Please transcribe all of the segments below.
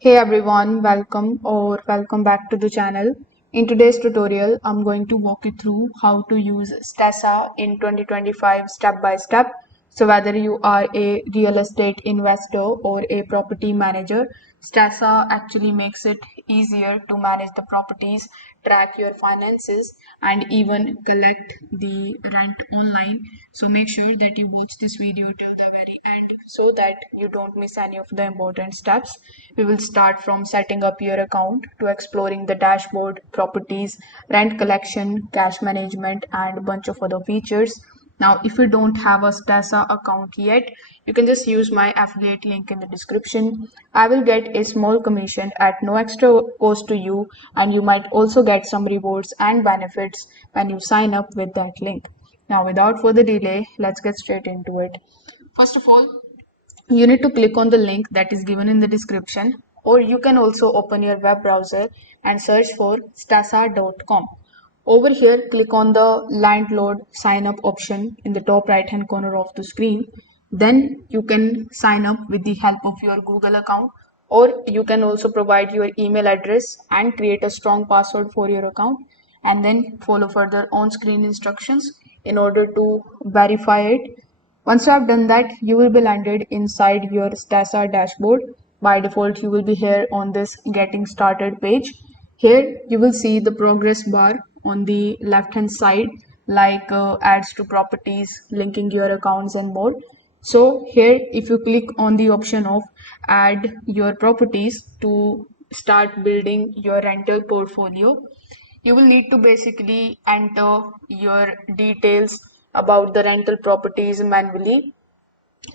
Hey everyone, welcome back to the channel. In today's tutorial, I'm going to walk you through how to use Stessa in 2025 step by step. So whether you are a real estate investor or a property manager, Stessa actually makes it easier to manage the properties, track your finances, and even collect the rent online. So make sure that you watch this video till the very end so that you don't miss any of the important steps. We will start from setting up your account to exploring the dashboard, properties, rent collection, cash management, and a bunch of other features. Now, if you don't have a Stasa account yet, you can just use my affiliate link in the description. I will get a small commission at no extra cost to you, and you might also get some rewards and benefits when you sign up with that link. Now, without further delay, let's get straight into it. First of all, you need to click on the link that is given in the description, or you can also open your web browser and search for stasa.com. Over here, click on the landlord sign up option in the top right hand corner of the screen. Then you can sign up with the help of your Google account, or you can also provide your email address and create a strong password for your account, and then follow further on screen instructions in order to verify it. Once you have done that, you will be landed inside your Stasa dashboard. By default, you will be here on this getting started page. Here you will see the progress bar on the left hand side, like adds to properties, linking your accounts and more. So here, if you click on the option of add your properties to start building your rental portfolio, you will need to basically enter your details about the rental properties manually.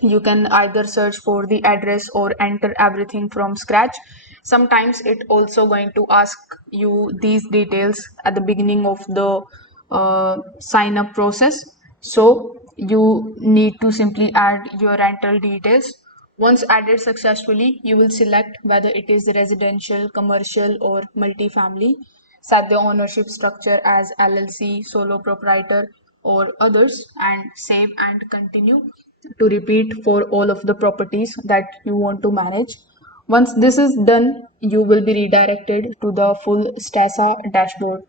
You can either search for the address or enter everything from scratch. Sometimes it also going to ask you these details at the beginning of the sign up process. So you need to simply add your rental details. Once added successfully, you will select whether it is residential, commercial, or multifamily. Set the ownership structure as LLC, solo proprietor, or others, and save and continue to repeat for all of the properties that you want to manage. Once this is done, you will be redirected to the full Stasa dashboard.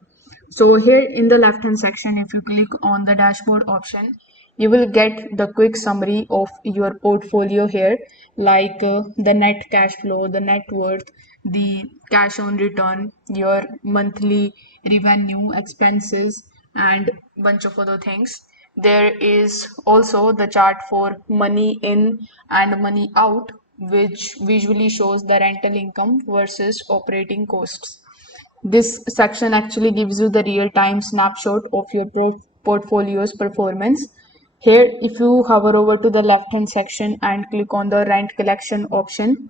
So here in the left hand section, if you click on the dashboard option, you will get the quick summary of your portfolio here, like the net cash flow, the net worth, the cash on return, your monthly revenue, expenses, and bunch of other things. There is also the chart for money in and money out, which visually shows the rental income versus operating costs. This section actually gives you the real-time snapshot of your portfolio's performance. Here, if you hover over to the left-hand section and click on the rent collection option,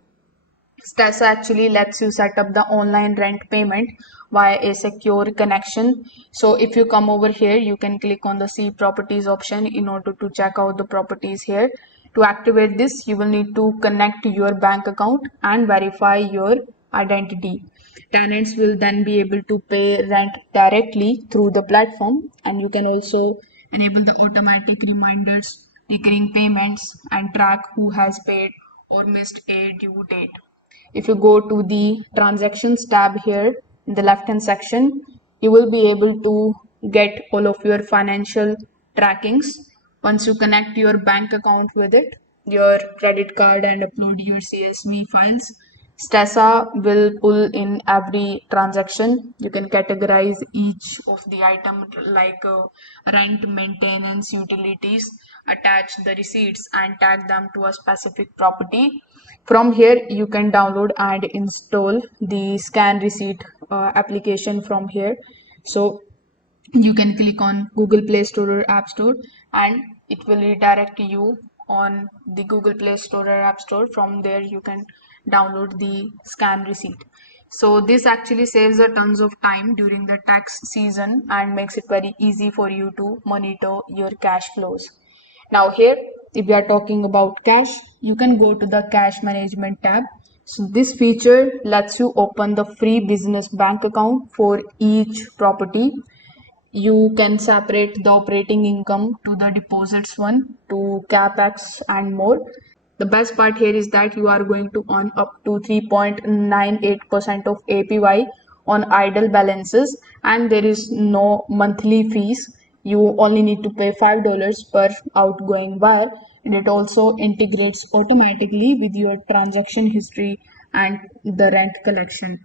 Stessa actually lets you set up the online rent payment via a secure connection. So if you come over here, you can click on the see properties option in order to check out the properties here. To activate this, you will need to connect your bank account and verify your identity. Tenants will then be able to pay rent directly through the platform, and you can also enable the automatic reminders, recurring payments, and track who has paid or missed a due date. If you go to the transactions tab here in the left hand section, you will be able to get all of your financial trackings. Once you connect your bank account with it, your credit card, and upload your CSV files, Stessa will pull in every transaction. You can categorize each of the item like rent, maintenance, utilities, attach the receipts and tag them to a specific property. From here, you can download and install the scan receipt application from here. So you can click on Google Play Store or App Store, and it will redirect you on the Google Play Store or App Store. From there, you can download the scan receipt. So this actually saves a tons of time during the tax season and makes it very easy for you to monitor your cash flows. Now here, if we are talking about cash, you can go to the cash management tab. So this feature lets you open the free business bank account for each property. You can separate the operating income to the deposits one, to capex and more. The best part here is that you are going to earn up to 3.98% of APY on idle balances, and there is no monthly fees. You only need to pay $5 per outgoing wire, and it also integrates automatically with your transaction history and the rent collection.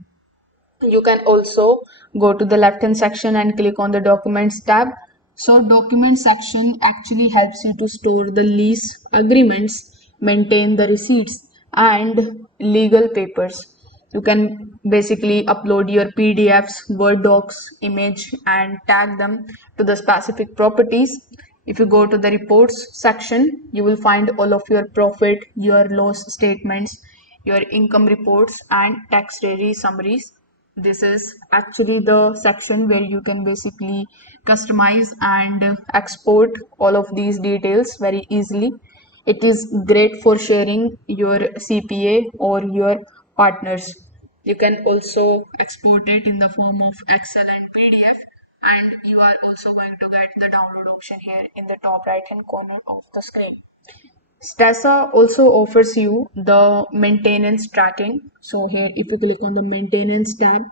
You can also go to the left hand section and click on the documents tab. So document section actually helps you to store the lease agreements, maintain the receipts and legal papers. You can basically upload your PDFs, Word docs, image and tag them to the specific properties. If you go to the reports section, you will find all of your profit, your loss statements, your income reports and tax-ready summaries. This is actually the section where you can basically customize and export all of these details very easily. It is great for sharing your CPA or your partners. You can also export it in the form of Excel and PDF, and you are also going to get the download option here in the top right hand corner of the screen. Stessa also offers you the maintenance tracking. So here, if you click on the maintenance tab,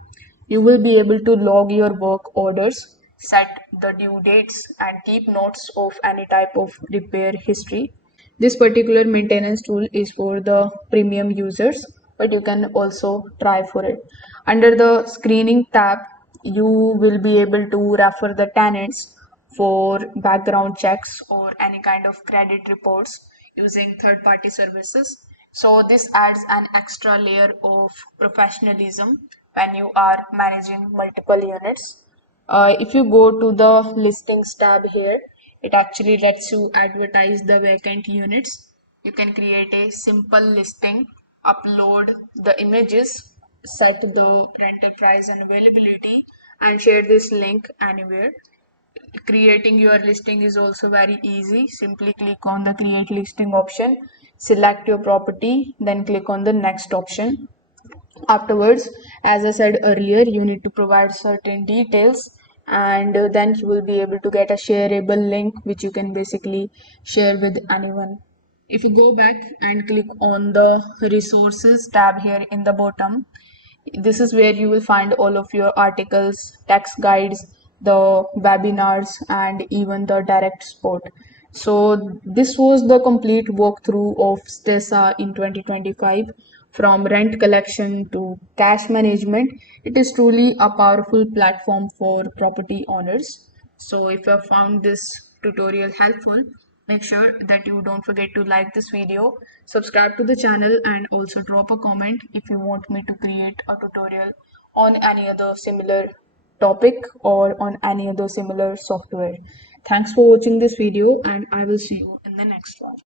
you will be able to log your work orders, set the due dates, and keep notes of any type of repair history. This particular maintenance tool is for the premium users, but you can also try for it. Under the screening tab, you will be able to refer the tenants for background checks or any kind of credit reports using third party services. So this adds an extra layer of professionalism when you are managing multiple units. If you go to the listings tab here, it actually lets you advertise the vacant units. You can create a simple listing, upload the images, set the rental price and availability, and share this link anywhere. Creating your listing is also very easy. Simply click on the create listing option, select your property, then click on the next option. Afterwards, as I said earlier, you need to provide certain details, and then you will be able to get a shareable link which you can basically share with anyone. If you go back and click on the resources tab here in the bottom, this is where you will find all of your articles, tax guides, the webinars, and even the direct support. So this was the complete walkthrough of Stessa in 2025. From rent collection to cash management, it is truly a powerful platform for property owners. So if you have found this tutorial helpful, make sure that you don't forget to like this video, subscribe to the channel, and also drop a comment if you want me to create a tutorial on any other similar topic or on any other similar software. Thanks for watching this video, and I will see you in the next one.